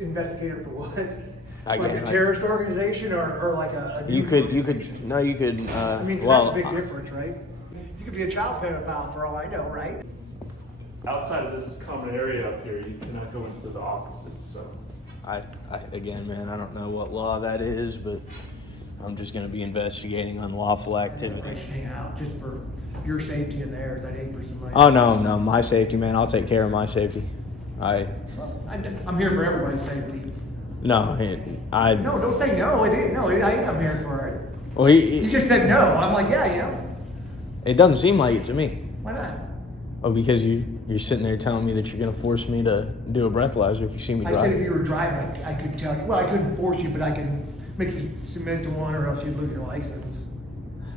investigator for what? Like Again, a terrorist organization or like a you could, I mean, that's a big difference, right? You could be a child pedophile for all I know, right? Outside of this common area up here, you cannot go into the offices, so. Again, man, I don't know what law that is, but I'm just going to be investigating unlawful activity. Hanging out just for your safety and theirs. I'd hate for somebody. Oh, no, my safety, man. I'll take care of my safety. I'm here for everybody's safety. No, No, don't say no. I am here for it. Well, You just said no. I'm like, yeah, yeah. It doesn't seem like it to me. Why not? Oh, because you're sitting there telling me that you're going to force me to do a breathalyzer if you see me I drive. said if you were driving, I could tell you. Well, I couldn't force you, but I can make you submit to one, or else you'd lose your license.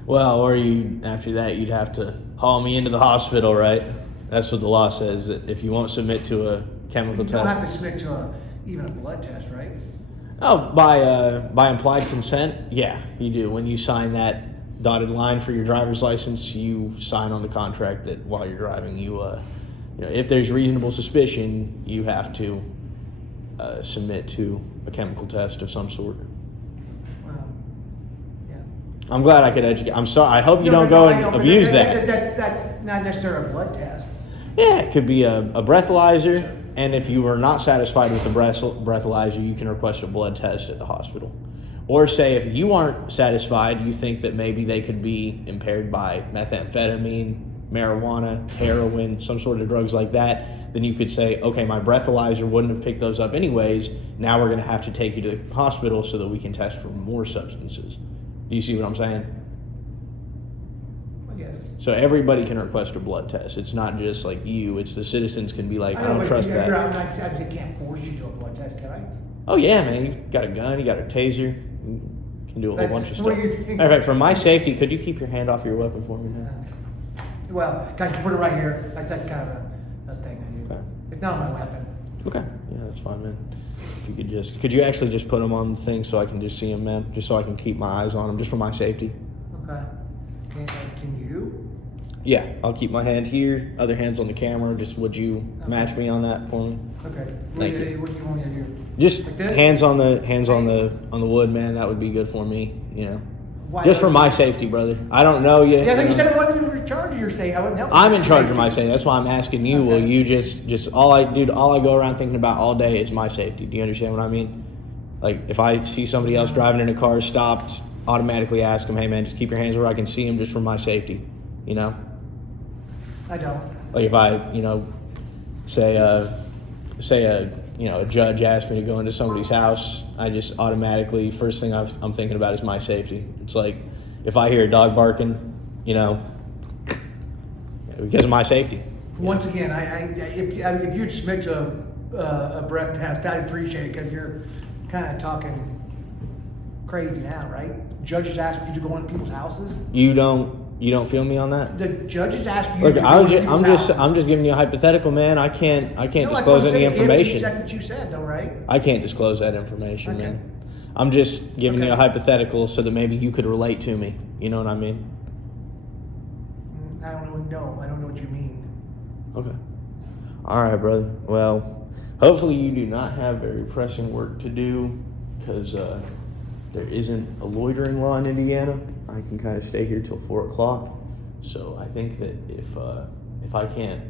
Well, or after that, you'd have to haul me into the hospital, right? That's what the law says, that if you won't submit to a chemical You test. don't have to submit to even a blood test, right? Oh, by implied consent, yeah, you do. When you sign that dotted line for your driver's license, you sign on the contract that while you're driving, if there's reasonable suspicion, you have to submit to a chemical test of some sort. Well, yeah. I'm glad I could educate. I'm sorry. I hope you don't go and abuse that. That's not necessarily a blood test. Yeah, it could be a breathalyzer. Sure. And if you are not satisfied with the breathalyzer, you can request a blood test at the hospital. Or say if you aren't satisfied, you think that maybe they could be impaired by methamphetamine, marijuana, heroin, some sort of drugs like that, then you could say, okay, my breathalyzer wouldn't have picked those up anyways. Now we're going to have to take you to the hospital so that we can test for more substances. Do you see what I'm saying? I guess. So everybody can request a blood test. It's not just like you. It's the citizens can be like, I don't trust that. I can't force you to a blood test, can I? Oh yeah, man. You've got a gun. You got a taser. You can do a whole bunch of stuff. What do you think? All right, for my safety, could you keep your hand off your weapon for me now? Well, can you put it right here? That's kind of a thing I do. Okay. It's not my weapon. Okay. Yeah, that's fine, man. If could you actually just put them on the thing so I can just see them, man? Just so I can keep my eyes on them, just for my safety. Okay. Can you? Yeah, I'll keep my hand here, other hand's on the camera. Just would you match me on that for me? Okay. Thank you. What do you want me to do? Just Like this? hands on the wood, man. That would be good for me, Why Just for not? my safety, brother. I don't know you. Yeah, I think you said it wasn't in charge of your safety. I wouldn't help you. I'm in charge of my safety. That's why I'm asking you. Okay. Will you just all I go around thinking about all day is my safety. Do you understand what I mean? Like if I see somebody else driving in a car stopped, automatically ask them, hey man, just keep your hands where I can see them, just for my safety. I don't. Like if I, say a judge asked me to go into somebody's house, I just automatically, first thing I'm thinking about is my safety. It's like if I hear a dog barking, because of my safety. Once again, if you'd submit to a breath test, I'd appreciate it, because you're kind of talking crazy now, right? Judges ask you to go into people's houses. You don't feel me on that? The judges ask you Look, to go into people's houses. I'm just giving you a hypothetical, man. I can't No, disclose any information. That's what you said, though, right? I can't disclose that information, Okay. man. I'm just giving Okay. you a hypothetical so that maybe you could relate to me. You know what I mean? I don't know. No, I don't know what you mean. Okay. All right, brother. Well, hopefully you do not have very pressing work to do, because there isn't a loitering law in Indiana. I can kind of stay here till 4 o'clock. So I think that if I can't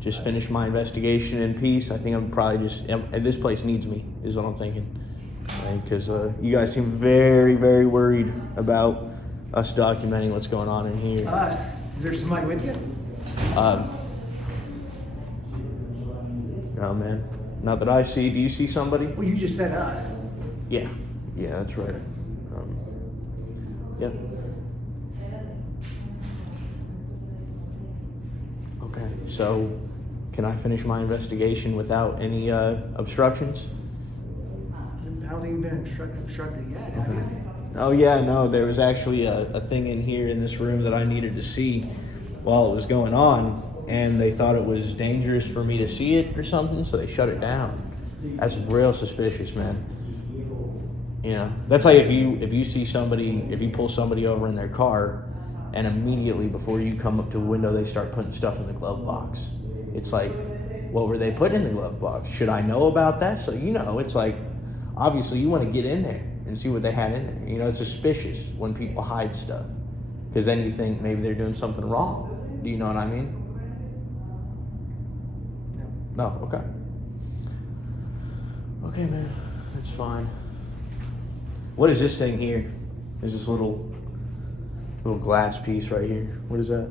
just finish my investigation in peace, I think I'm probably this place needs me, is what I'm thinking. Because you guys seem very, very worried about us documenting what's going on in here. Us? Is there somebody with you? No, man. Not that I see. Do you see somebody? Well, you just said us. Yeah, that's right. Yep. Okay, so can I finish my investigation without any obstructions? I don't think you've been obstructed yet, have you? Oh yeah, no, there was actually a thing in here in this room that I needed to see while it was going on, and they thought it was dangerous for me to see it or something, so they shut it down. That's real suspicious, man. That's like if you see somebody, if you pull somebody over in their car, and immediately before you come up to a window, they start putting stuff in the glove box. It's like, what were they putting in the glove box? Should I know about that? So, it's like, obviously you want to get in there and see what they had in there. It's suspicious when people hide stuff, because then you think maybe they're doing something wrong. Do you know what I mean? No, okay. Okay, man, that's fine. What is this thing here? There's this little glass piece right here. What is that?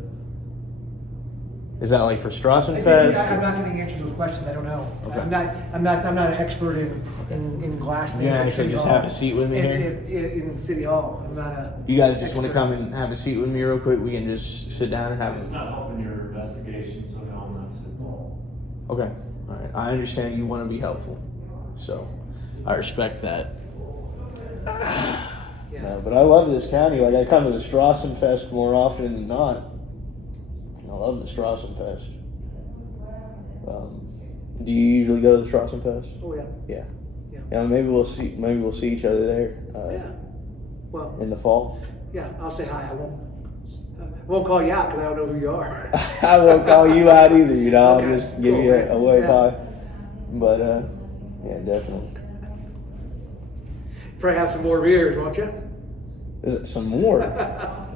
Is that like for Strassenfest? I'm not going to answer those questions. I don't know. Okay. I'm not an expert in glass things. You're gonna actually just have a seat with me here? In City Hall. I'm not a. You guys just want to come and have a seat with me real quick? We can just sit down and have It's not helping your investigation, so no, I'm not sitting. Okay. All right. I understand you want to be helpful, so I respect that. Yeah. No, but I love this county. Like, I come to the Strassenfest more often than not. I love the Strassenfest. Do you usually go to the Strassenfest? Oh yeah. Yeah. Yeah. Yeah. Maybe we'll see each other there. Yeah. Well. In the fall. Yeah. I'll say hi. I won't call you out because I don't know who you are. I won't call you out either. I'll Okay, just give cool, you man. a wave Yeah. high. But yeah, definitely. Probably have some more beers, won't you? Is it some more?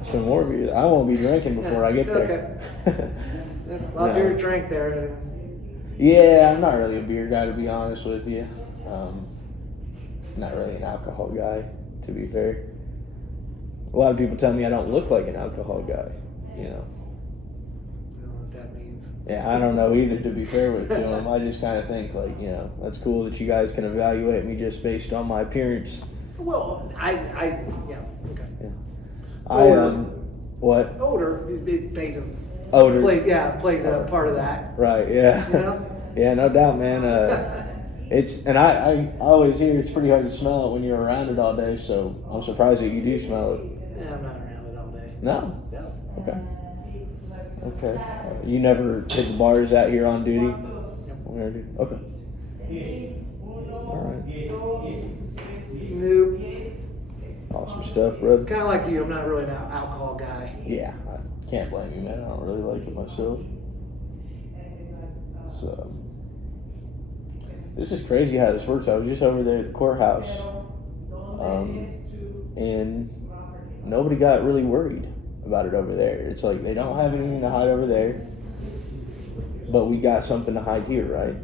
Some more beer. I won't be drinking before I get there. Well, No. beer drink there. Yeah, I'm not really a beer guy, to be honest with you. Not really an alcohol guy, to be fair. A lot of people tell me I don't look like an alcohol guy. I don't know what that means. Yeah, I don't know either, to be fair with them. I just kind of think like, that's cool that you guys can evaluate me just based on my appearance. Well, yeah, okay. Yeah. Odor. What? Odor, it plays a Odor. plays a part of that. Right, yeah. You know? Yeah, no doubt, man. I always hear it's pretty hard to smell it when you're around it all day, so I'm surprised that you do smell it. Yeah, I'm not around it all day. No? No. Okay. Okay. You never hit the bars out here on duty? Okay. All right. Nope. Awesome stuff, brother. Kind of like you, I'm not really an alcohol guy. Yeah, I can't blame you, man. I don't really like it myself. So, this is crazy how this works. I was just over there at the courthouse, and nobody got really worried about it over there. It's like they don't have anything to hide over there, but we got something to hide here, right?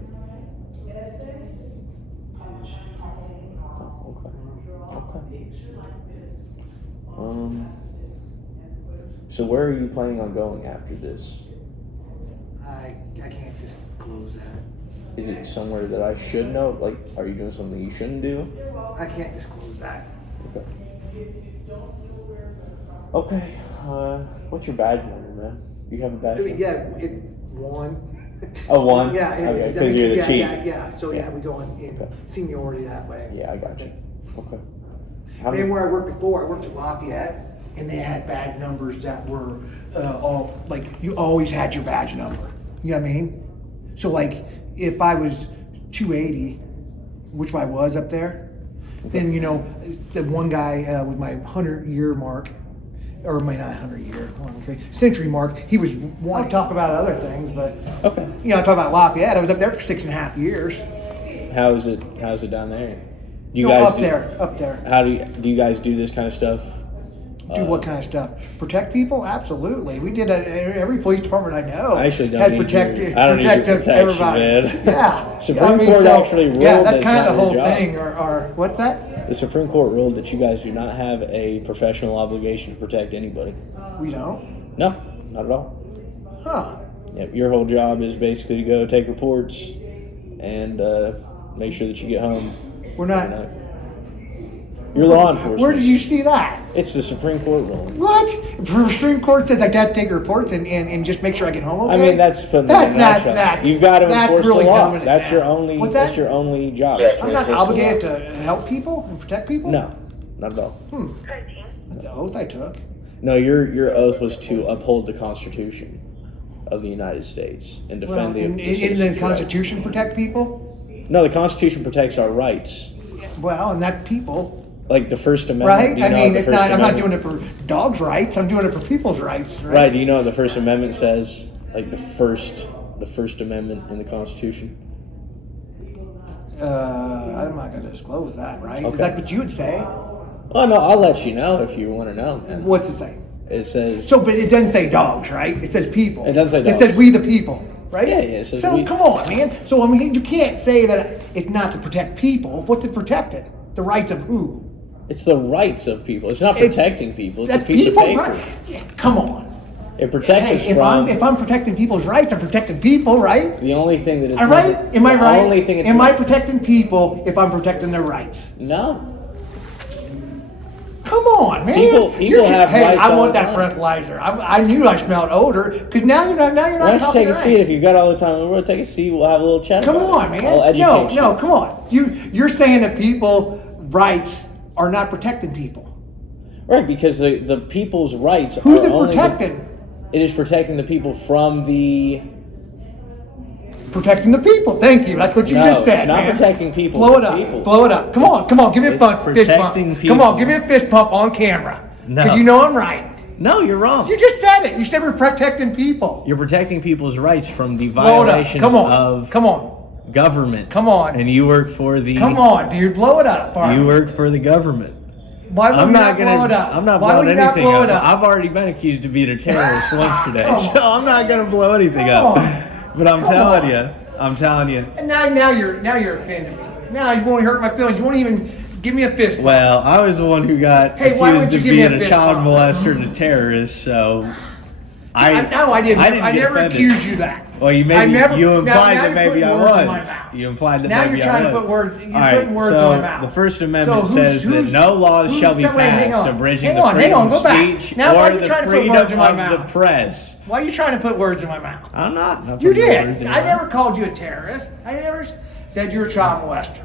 Oh, okay. So where are you planning on going after this? I can't disclose that. Is it somewhere that I should know? Like, are you doing something you shouldn't do? I can't disclose that. Okay. Okay. What's your badge number, man? Do you have a badge number? Yeah, one. Oh, one? Yeah, Okay, because you're the chief. Yeah. So yeah, we go in Okay. seniority that way. Yeah, I got you. Okay. Where I worked before, I worked at Lafayette, and they had badge numbers that were all like you always had your badge number. You know what I mean? So like if I was 280, which I was up there, then the one guy with my 100-year mark, or my not 100-year, century mark, he was wanting to talk about other things, but Okay. I'm talking about Lafayette. I was up there for 6.5 years. How's it down there? Do you No, guys up there. How do you guys do this kind of stuff? Do what kind of stuff? Protect people? Absolutely. We did that. Every police department I know I actually don't had need your- protective, I don't need your protective protection, everybody. man. Yeah. Supreme Court actually ruled Yeah, that's that's kind not of the whole your job. thing. Or what's that? The Supreme Court ruled that you guys do not have a professional obligation to protect anybody. We don't. No, not at all. Huh. Yep, your whole job is basically to go take reports and make sure that you get home. We're not. You're law enforcement. Where did you see that? It's the Supreme Court ruling. What? The Supreme Court says I got to take reports and just make sure I get home okay? I mean, that's putting the that's nutshell. You've got to enforce really the law. dumbing it That's down. your only. What's that? That's your only job. is to I'm not enforce the law. obligated to help people and protect people? No, not at all. That's the oath I took. No, your oath was to uphold the Constitution of the United States and defend in the the citizens' Constitution rights. protect people? No, the Constitution protects our rights, Well, and that's people, like the First Amendment. right? Do you I know mean, the it's First not. I'm not Amendment- doing it for dogs' rights. I'm doing it for people's rights, right? Right? Do you know what the First Amendment says? Like the the First Amendment in the Constitution? I'm not going to disclose that, right? Okay. Is that what you would say? Oh, no, I'll let you know if you want to know. What's it say? It says... So, but it doesn't say dogs, right? It says people. It doesn't say dogs. It says we the people, right? Yeah, it says so we. come on, man. So, I mean, you can't say that it's not to protect people. What's it protecting? The rights of who? It's the rights of people. It's not protecting people. It's a That's piece people, of paper. right? Yeah, come on. It protects us Hey, from... if I'm protecting people's rights, I'm protecting people, right? The only thing that it's... All right? Am I right? Only thing it's Am I protecting people if I'm protecting their rights? No. Come on, man. People have hey, rights I all want the that time. breathalyzer. I knew I smelled odor because now you're not Why don't you talking take a right. seat? If you've got all the time in the world, take a seat. We'll have a little chat. Come about on, it. man. I'll educate you. No, come on. You're saying that people's rights are not protecting people. Right, because the people's rights Who's are it only protecting? It is protecting the people from the... Protecting the people. Thank you. That's what you No, just said, it's not man. protecting people. Blow it It's up. people. Blow it up. Come on. Give me a It's fist pump. protecting Come on, people. give me a fist pump on camera. No. Because you know I'm right. No, you're wrong. You just said it. You said we're protecting people. You're protecting people's rights from the Blow it up. violations Come on. of Come on. government. Come on. And you work for the... Come on, dude. Blow it up. Bart. You work for the government. Why would you not blow it up? I'm not Why blowing would you not anything blow up. it up? I've already been accused of being a terrorist once today, Come on. so I'm not gonna blow anything Come up. on. But I'm Come telling you. And now you're offending me. Now you won't hurt my feelings. You won't even give me a fist bump. Well, I was the one who got Hey, why accused wouldn't you of give me a being a fist child bump? molester and a terrorist, so I didn't. I get never offended. accused you that. Well, you I never- you now implied that you're maybe putting I words in my was. mouth. You implied that Now maybe you're trying I to was. put words. You're All right, putting words so in my mouth. the First Amendment So says that no laws shall be hang passed on. abridging Hang the on, freedom go of back. speech Now, why or are you the trying to put freedom words in my of the mouth? press. Why are you trying to put words in my mouth? I'm not. You putting did. words in your I mouth. never called you a terrorist. I never said you were a child molester.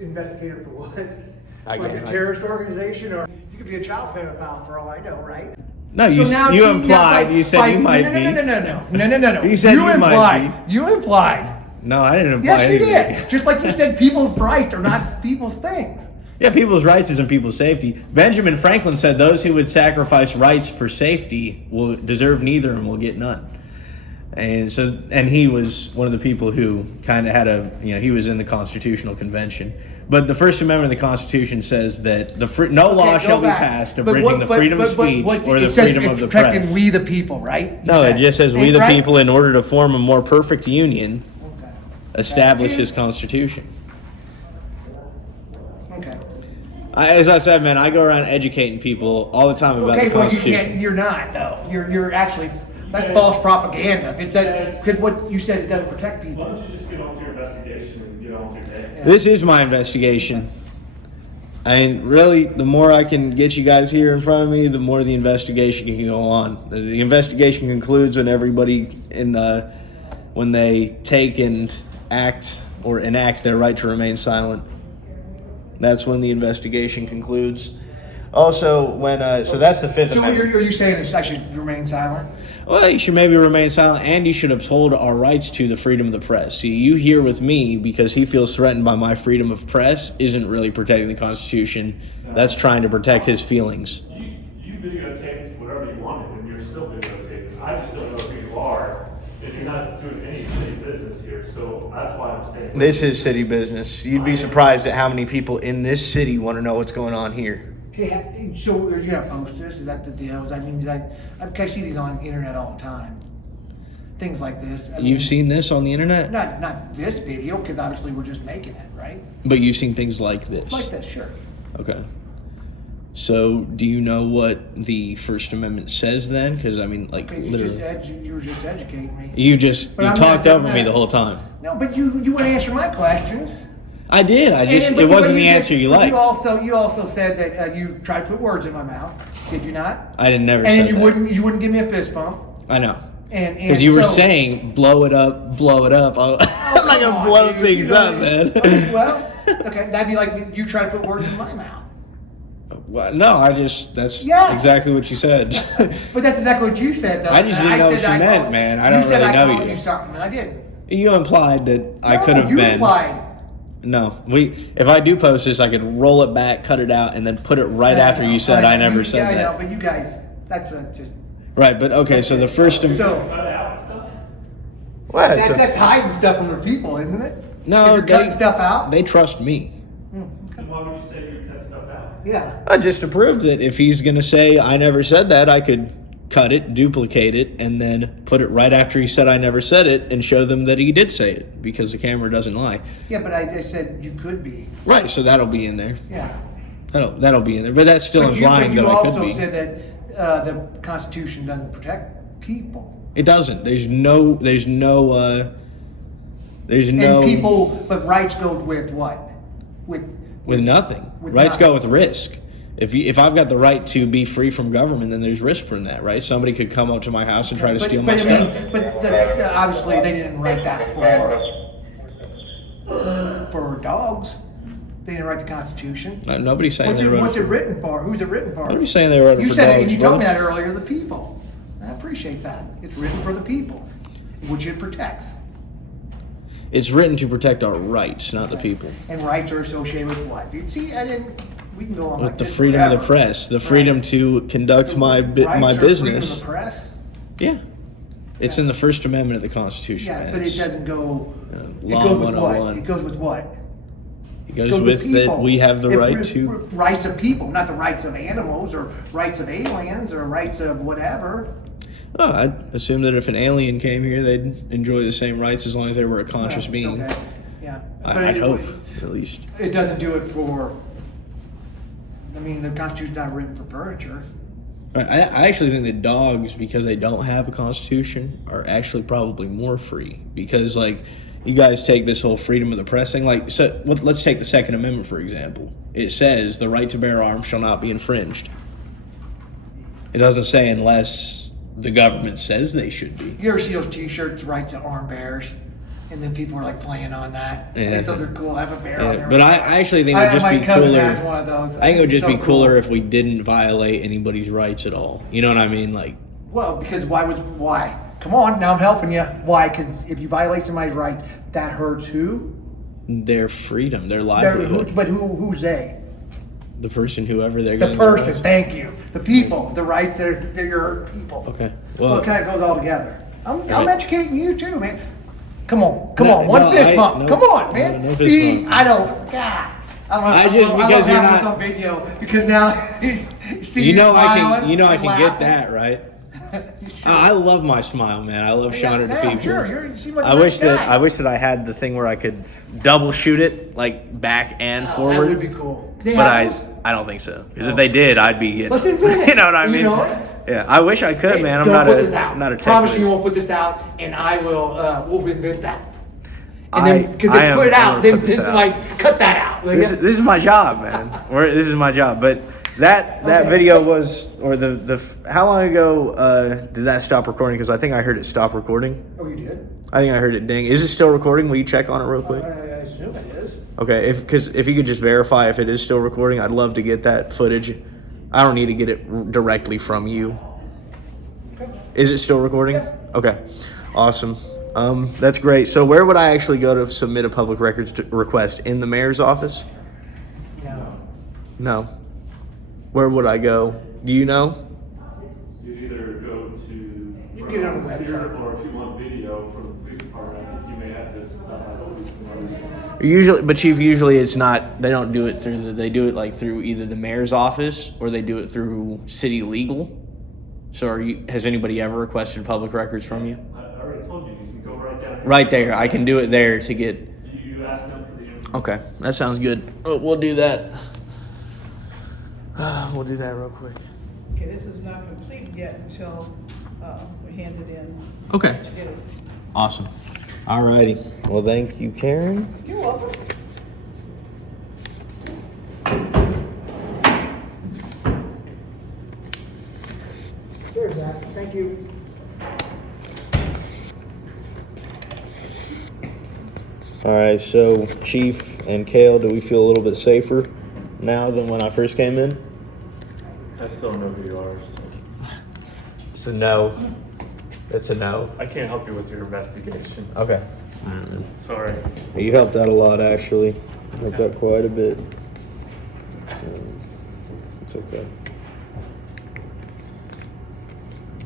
Investigator for what? Like a terrorist organization, or you could be a child pedophile for all I know, right? No, you now you see, implied. You said you might be. No. You said you might implied. You implied. No, I didn't imply Yes, you anything. did. Just like you said, people's rights are not people's things. Yeah, people's rights isn't people's safety. Benjamin Franklin said those who would sacrifice rights for safety will deserve neither and will get none. And he was one of the people who kind of had he was in the Constitutional Convention. But the First Amendment of the Constitution says that no law shall be passed abridging the freedom of speech or the freedom of the press. Protecting we the people, right? No, it just says we the right? people, in order to form a more perfect union, establish this Constitution. Okay. As I said, man, I go around educating people all the time about Okay, the well, you Constitution. can't. You're not though. You're actually. That's false propaganda. It's that because what you said, it doesn't protect Why people. don't you just get on to your investigation and get on with your day? This is my investigation. And really, the more I can get you guys here in front of me, the more the investigation can go on. The investigation concludes when everybody when they take and act or enact their right to remain silent. That's when the investigation concludes. Also, so that's the Fifth So Amendment. are you saying I should remain silent? Well, you should maybe remain silent, and you should uphold our rights to the freedom of the press. See, you here with me because he feels threatened by my freedom of press isn't really protecting the Constitution. That's trying to protect his feelings. You videotaped whatever you wanted, and you're still videotaping. I just don't know who you are, and you're not doing any city business here, so that's why I'm staying. This is city business. You'd be surprised at how many people in this city want to know what's going on here. Hey, so are you gonna post this? Is that the deal? I mean, I see these on the internet all the time. Things like this. I mean, You've seen this on the internet? not this video because obviously we're just making it, right? But you've seen things like this? Like this, sure. Okay. So, do you know what the First Amendment says then? Because, I mean, like, Okay, literally. you were just educating me. You But I'm talked not- over me the whole time. No, but you wouldn't answer my questions. I did. It wasn't the answer you liked. You also said that you tried to put words in my mouth. Did you not? I didn't never And say then that. you wouldn't give me a fist bump. I know. And Because you were so- saying, blow it up, blow it up. I'm not Come going to on, blow dude. things You know, up, man. Okay, well, okay, that'd be like you try to put words in my mouth. Well, no, that's Yeah. exactly what you said. But that's exactly what you said, though. I just didn't know what said you meant, called- man. I don't you said really I know called you. you something, and I didn't. You implied that I could have you been. implied. No, if I do post this, I could roll it back, cut it out, and then put it right after you said I never said Yeah, I know, that. but you guys, that's just. Right, but okay, so the first. So, Cut out stuff? Well, it's That's hiding stuff from the people, isn't it? No, If you're cutting stuff out. They trust me. Then why would you say you cut stuff out? Yeah. Just to prove that if he's going to say I never said that, I could cut it, duplicate it, and then put it right after he said I never said it and show them that he did say it because the camera doesn't lie. Yeah, but I just said you could be. Right, so that'll be in there. Yeah. That'll be in there. But that's still implying that I could be. You also said that the Constitution doesn't protect people. It doesn't. There's no And people, but rights go with what? with nothing. With Rights nothing. go with risk. If I've got the right to be free from government, then there's risk from that, right? Somebody could come up to my house and try to steal my stuff. Obviously they didn't write that for dogs. They didn't write the Constitution. Nobody's saying What's it written for? Who's it written for? Nobody's saying they wrote it You for said it, dogs, and you told me brother. that earlier. The people. I appreciate that. It's written for the people, which it protects. It's written to protect our rights, not the people. And rights are associated with what? Dude, see, we can go on With like the this freedom of the forever. press, the freedom to conduct my Rights are business. Freedom of the press. Yeah. It's in the First Amendment of the Constitution. Yeah, man. but it It's, doesn't go. It Law goes with what? 101. It goes with what? It goes with that people. we have the It right re- to. rights of people, not the rights of animals or rights of aliens or rights of whatever. Oh, I'd assume that if an alien came here, they'd enjoy the same rights as long as they were a conscious being. Okay. Yeah. I'd hope, at least. It doesn't do it for. I mean, the Constitution's not written for furniture. I actually think that dogs, because they don't have a constitution, are actually probably more free. Because, like, you guys take this whole freedom of the press thing. Like, so let's take the Second Amendment, for example. It says the right to bear arms shall not be infringed. It doesn't say unless the government says they should be. You ever see those T-shirts, rights to arm bearers? And then people are like playing on that. I Yeah. think those are cool. I have a bear on there. But I actually think it would just my be cousin cooler. has one of those. I think it would just So be cooler cool. if we didn't violate anybody's rights at all. You know what I mean? Like, Well, because why? Come on, now I'm helping you. Why? Because if you violate somebody's rights, that hurts who? their freedom, their They're- livelihood. But who's they? The person, whoever they're The going person. Thank you. The people. The rights. They're your people. Okay. So Well, it kind of goes all together. I'm Right. educating you too, man. Come on, come No, on, one no, fist I- bump. no, Come on, man. no fist See, bump. I don't. God. I just- because you're have not- this on video because now see you know I smiling can, I and can get laughing. that, right? You sure? I love my smile, man. I love showing it to Yeah, people. sure. You seem like a I nice wish that guy. I had the thing where I could double shoot it, like back and That forward. would be cool. They But have those? I don't think so. Because if they did, I'd be getting. Let's invent it. You know what I You mean? know it? Yeah, I wish I could, Hey, man. I'm don't not put a this out. not a tech Promise you whiz. won't put this out, and I will. We'll invent that. And I- then, because I they am- put it I'm out, gonna then put this out. like cut that out. Like, This is my job, man. This is my job. But that Okay. video was, or the how long ago did that stop recording? Because I think I heard it stop recording. oh, you did? I think I heard it ding. Is it still recording? Will you check on it real quick? I assume it is. Okay, if you could just verify if it is still recording, I'd love to get that footage. I don't need to get it directly from you. Is it still recording? Yeah. Okay, awesome. That's great. So where would I actually go to submit a public records request? In the mayor's office? No. No. Where would I go? Do you know? You'd either go to. can get it on the website. Or if you want video from the police department, I think you may have to stop at police department. Usually, but chief, usually it's not. They don't do it through they do it like through either the mayor's office or they do it through city legal. So, has anybody ever requested public records from you? I already told you, you can go right down. Right there, I can do it there to get. You ask them for the information. Okay, that sounds good. We'll do that. We'll do that real quick. Okay, this is not completed yet until we hand it in. Okay. to get it. Awesome. Alrighty. Well, thank you, Karen. You're welcome. There's that. Thank you. All right, so Chief and Kale, do we feel a little bit safer now than when I first came in? I still don't know who you are, so It's a no. It's a no. I can't help you with your investigation. Okay. Sorry. You helped out a lot, actually. Helped out quite a bit. It's okay.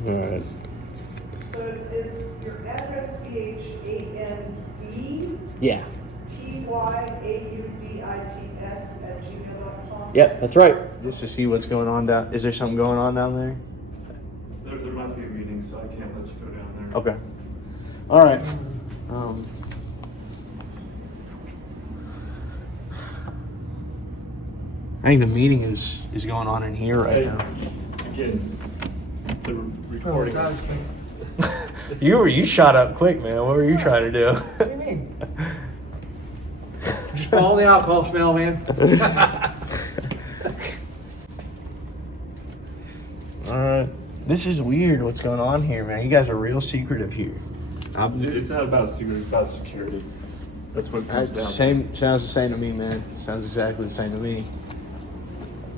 All right. So is your address Yeah. TYAUDITS@gmail.com. Yep, that's right. Just to see what's going on down. Is there something going on down there? There might be a meeting, so I can't let you go down there. Okay. All right. I think the meeting is going on in here right now. Again, the Oh, recording. it's obviously- You shot up quick, man. What were you trying to do? What do you mean? Just follow the alcohol smell, man. All right. This is weird. What's going on here, man? You guys are real secretive here. It's not about security, it's about security. That's what it comes down to. Sounds the same to me, man. Sounds exactly the same to me.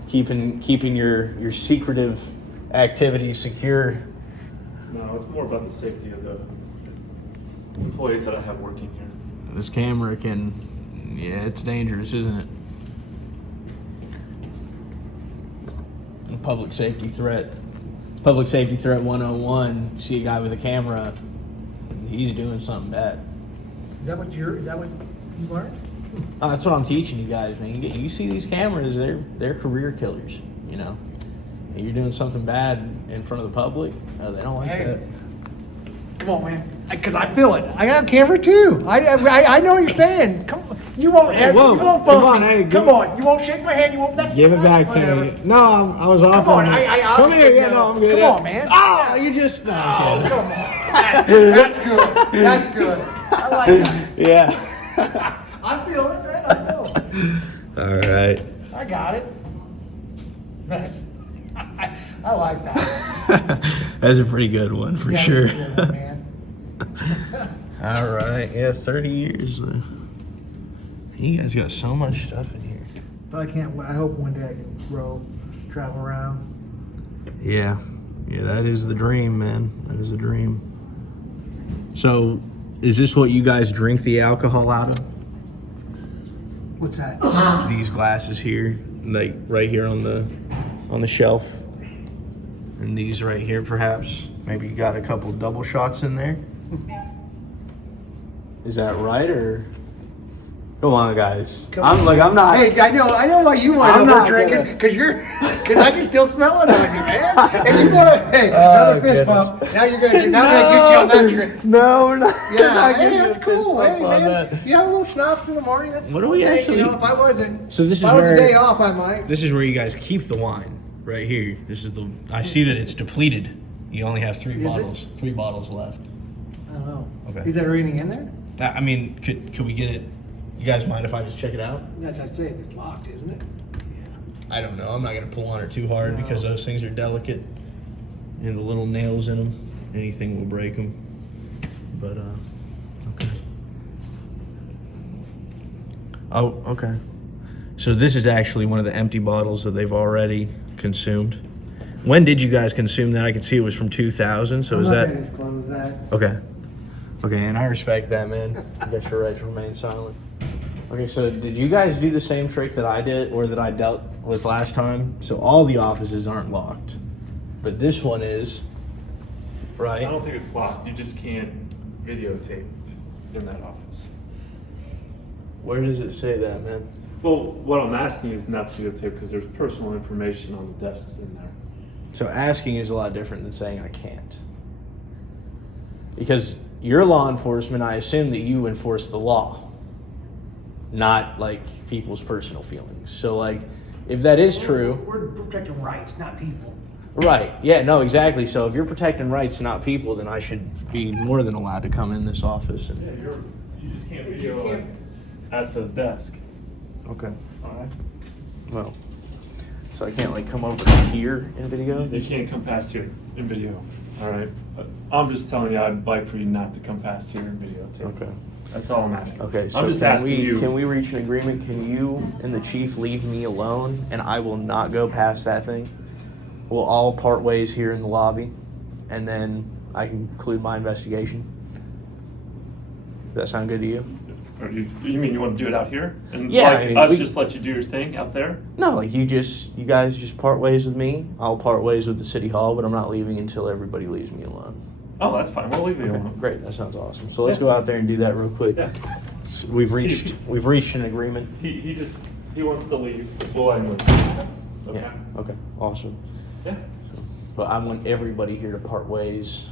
Keeping your secretive activities secure. No, it's more about the safety of the employees that I have working here. This camera it's dangerous, isn't it? Public safety threat. Public safety threat 101. See a guy with a camera, he's doing something bad. Is that what you learned? Oh, that's what I'm teaching you guys, man. You see these cameras, they're career killers, you know. And you're doing something bad in front of the public, they don't like Hey. that. Come on, man. Because I feel it. I got a camera too. I know what you're saying. Come on. You won't Hey, ever. whoa. You won't Come bump on, me. hey, Come on. You won't shake my hand. You won't. Give it back to whatever. me. No, I was off. Come on. it. I Come here. honestly Yeah, no, I'm good. Come on, man. Oh, you just. No, I'm kidding. Come on. That's good. That's good. I like that. Yeah. I feel it, man. I know. All right. I got it. I like that. That's a pretty good one for Yeah, sure. that's a good one, man. All right. Yeah, 30 years. You guys got so much stuff in here. But I can't. I hope one day I can travel around. Yeah. Yeah, that is the dream, man. That is the dream. So, is this what you guys drink the alcohol out of? What's that? These glasses here, like right here on the shelf, and these right here, perhaps. Maybe you got a couple double shots in there. Is that right, or? Come on, guys. I'm not. Hey, I know why you want I'm to not drinking, gonna- because I can still smell it on you, man. And you want to, hey, another fist goodness. bump. Now you're gonna get you on that trick. No, we're not. Yeah, hey, that's cool. Hey, man, you have a little schnapps in the morning. That's What do one we day, actually- You know, if I wasn't, So this is if I was where- a day off, I might. This is where you guys keep the wine, right here. This is I see that it's depleted. You only have three Is it? bottles. 3 bottles left. I don't know. Okay. Is there anything in there? I mean, could we get it? You guys mind if I just check it out? That's I'd say it's locked, isn't it? I don't know. I'm not gonna pull on it too hard No. because those things are delicate, and the little nails in them, anything will break them. But okay. Oh, okay. So this is actually one of the empty bottles that they've already consumed. When did you guys consume that? I can see it was from 2000. So I'm is not that gonna disclose that. okay? Okay, and I respect that, man. I guess you're right to remain silent. Okay, so did you guys do the same trick that I did or that I dealt with last time? So all the offices aren't locked, but this one is, I right? don't think it's locked, you just can't videotape in that office. Where does it say that, man? Well, what I'm asking is not to videotape because there's personal information on the desks in there. So asking is a lot different than saying I can't. Because you're law enforcement, I assume that you enforce the law, not like people's personal feelings. So like, if that is true, We're protecting rights, not people. right, yeah, no, exactly. So if you're protecting rights, not people, then I should be more than allowed to come in this office. And, Yeah, you just can't If video you can't- at the desk. okay, Alright. well, so I can't like come over here in video? You can't come past here in video. Alright. I'm just telling you, I'd like for you not to come past here in video too. Okay. That's all I'm asking. Okay, so I'm just can asking you. Can we reach an agreement? Can you and the chief leave me alone, and I will not go past that thing? We'll all part ways here in the lobby, and then I can conclude my investigation. Does that sound good to you? Or you mean you want to do it out here? And Yeah, like, I mean, us we- just let you do your thing out there? No, like you guys just part ways with me. I'll part ways with the city hall, but I'm not leaving until everybody leaves me alone. Oh, that's fine. We'll leave you Okay, alone. great. That sounds awesome. So let's go out there and do that real quick. Yeah. We've reached an agreement. He wants to leave. We'll let him leave. Okay. Yeah. Okay. Awesome. Yeah. But I want everybody here to part ways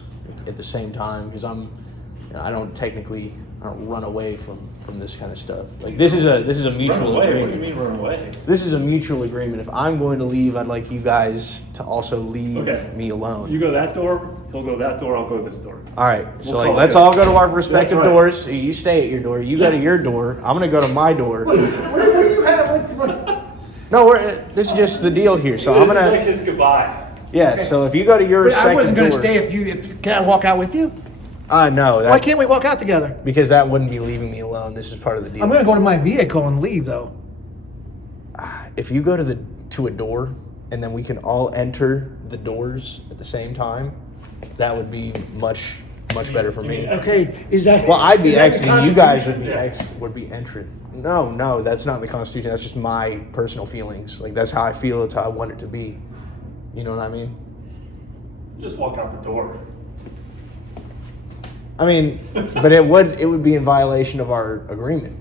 at the same time because I don't run away from this kind of stuff. Like this is a mutual Run away? agreement. What do you mean run away? This is a mutual agreement. If I'm going to leave, I'd like you guys to also leave me alone. You go that door, he'll go that door, I'll go this door. All right. So We'll call let's it all go to our respective That's right. doors. You stay at your door. You go to your door. I'm gonna go to my door. What do you have? No, this is just the deal here. So This I'm gonna. is like his goodbye. Yeah. Okay. So if you go to your But I respective wasn't going to door. stay can I walk out with you? No. Why can't we walk out together? Because that wouldn't be leaving me alone. This is part of the deal. I'm going to go to my vehicle and leave though. If you go to a door and then we can all enter the doors at the same time, that would be much better for me. Okay, is that? Well, I'd be is that the exiting. You guys Constitution? would be entering. No, that's not in the Constitution. That's just my personal feelings. Like that's how I feel. It's how I want it to be. You know what I mean? Just walk out the door. I mean, but it would be in violation of our agreement.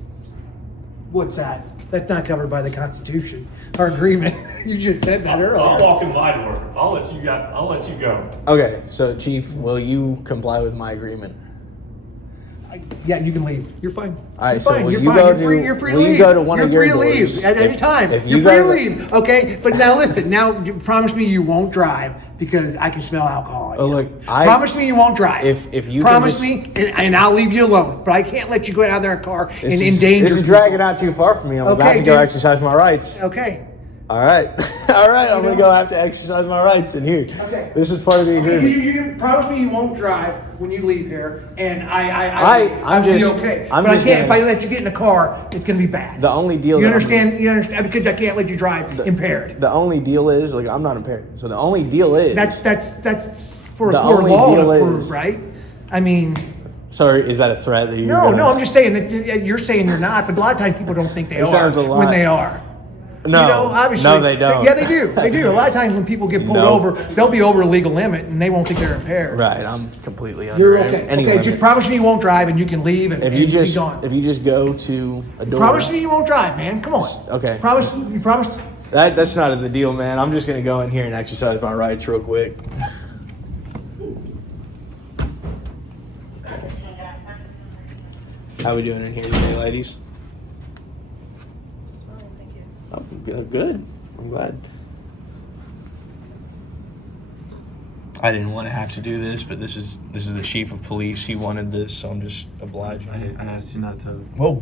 What's that? That's not covered by the Constitution. Our agreement. You just said that earlier. I'll walk in my door. I'll let you go. Okay, so Chief, will you comply with my agreement? Yeah, you can leave. You're fine. All right, You're so fine. will You're you fine. go You're to- free. You're free to will you leave. go to one You're of your free to doors? leave at any time. if you You're free go to to- leave. Okay, but now listen. Now you promise me you won't drive because I can smell alcohol. on Oh, you. look, promise me you won't drive. if you can promise just- me, and I'll leave you alone. But I can't let you go out there in a car and This endanger. is people. dragging out too far for me. I'm about Okay, to go dude. exercise my rights. Okay. All right. All right, I'm going to go have to exercise my rights in here. Okay. This is part of the Okay, agreement. you promise me you won't drive when you leave here, and I'll be just- okay. I'm but just I can't. gonna- If I let you get in a car, it's gonna be bad. The only deal You that I'm- understand? You understand? Because I can't let you drive impaired. The only deal is, like, I'm not impaired. So the only deal is. That's for a The court of only law deal to is- prove, right? I mean, Sorry, is that a threat that you're no, gonna- no. I'm just saying that you're saying you're not, but a lot of times people don't think they It are sounds a lot. when they are. No. You know, obviously. No, they don't. Yeah, they do. They do. A lot of times when people get pulled No. over, they'll be over a legal limit and they won't think they're impaired. Right, I'm completely under You're okay. any Okay, limit. just promise me you won't drive and you can leave and, if and you be just gone. if you just go to a door. Promise me you won't drive, man. Come on. Okay. Promise. You promise. That's not in the deal, man. I'm just gonna go in here and exercise my rights real quick. How we doing in here today, ladies? Oh, good. I'm glad. I didn't want to have to do this, but this is the chief of police. He wanted this, so I'm just obliging. I asked you not to. Whoa.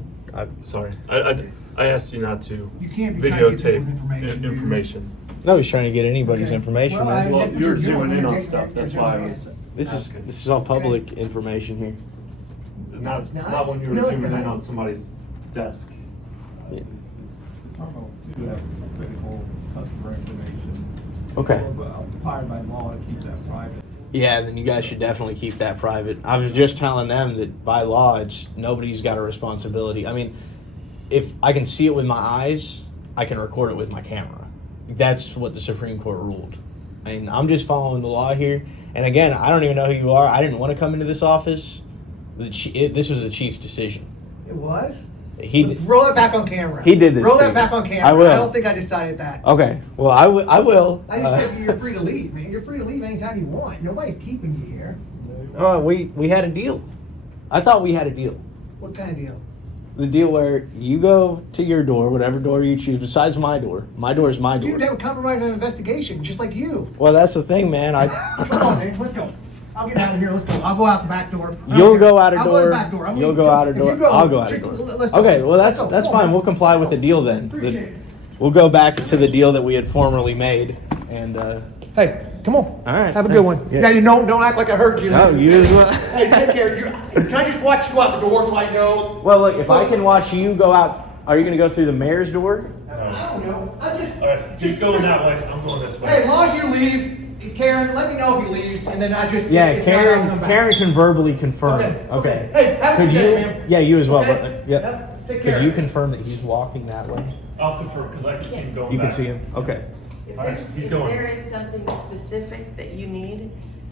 Sorry. I asked you not to You can't be trying to get videotape people's information, dude. information. No, he's trying to get anybody's Okay. information. Well, man. Well, that's what you're you're doing. zooming in on Okay, stuff. That's why I was This asking. is all public information here. Not, It's not. not when you No, were it's zooming in not. on somebody's desk. Terminals do have critical customer information. Okay. But required by law to keep that private. Yeah, then you guys should definitely keep that private. I was just telling them that by law, it's nobody's got a responsibility. I mean, if I can see it with my eyes, I can record it with my camera. That's what the Supreme Court ruled. I mean, I'm just following the law here. And again, I don't even know who you are. I didn't want to come into this office. This was the chief's decision. It was. He Roll it back on camera. He did this Roll to that you. back on camera. I will. I don't think I decided that. Okay. Well, I will. I just said you're free to leave, man. You're free to leave anytime you want. Nobody's keeping you here. We had a deal. I thought we had a deal. What kind of deal? The deal where you go to your door, whatever door you choose, besides my door. My door is my door. Dude, that would compromise an investigation, just like you. Well, that's the thing, man. Come on, man. Let's go. I'll get out of here. Let's go. I'll go out the back door. You'll go out a I'll door. go out the back door. You'll go out a If door. you go, I'll go out a just- door. let's go. Okay, well Let's that's go. Come on, fine. man. We'll comply with the deal then. Appreciate it. We'll go back to the deal that we had formerly made, and Hey, come on. All right. Have a good one. Yeah. Now you don't act like I heard you. No, you as well. Hey, take care. Can I just watch you go out the door so I know? Well, look, if I can watch you go out, are you going to go through the mayor's door? I don't know. I just. Alright, he's going that way. I'm going this way. Hey, as long as you leave, Karen, let me know if he leaves, and then I just. Yeah, if not, I'll come Karen. back. Karen can verbally confirm. Okay. Hey, have a Could good day, you? man. Yeah, you as well. Okay? But, yep. Yep. Take care. Could you confirm that he's walking that way? I'll confirm because I can see him going You can back. see him. Okay. If All right, there's, he's if going. there is something specific that you need,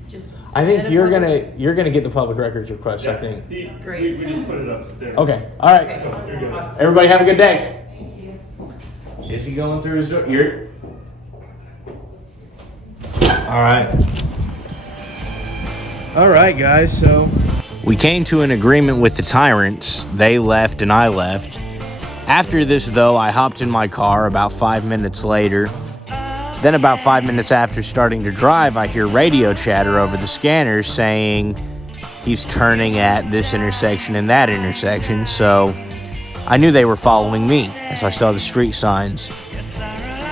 Just. I think submit a you're gonna get the public records request. I Yeah, think. we just put it upstairs. Okay. All right. So, you're good. Awesome. Everybody have a good day. Thank you. Is he going through his door? You're. All right. All right, guys. So we came to an agreement with the Tyrants. They left and I left. After this, though, I hopped in my car about 5 minutes later. Then about 5 minutes after starting to drive, I hear radio chatter over the scanner saying he's turning at this intersection and that intersection. So I knew they were following me as I saw the street signs.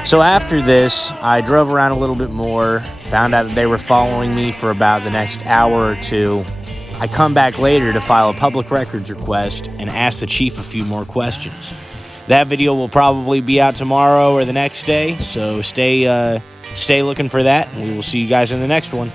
So after this, I drove around a little bit more, found out that they were following me for about the next hour or two. I come back later to file a public records request and ask the chief a few more questions. That video will probably be out tomorrow or the next day, so stay looking for that, and we will see you guys in the next one.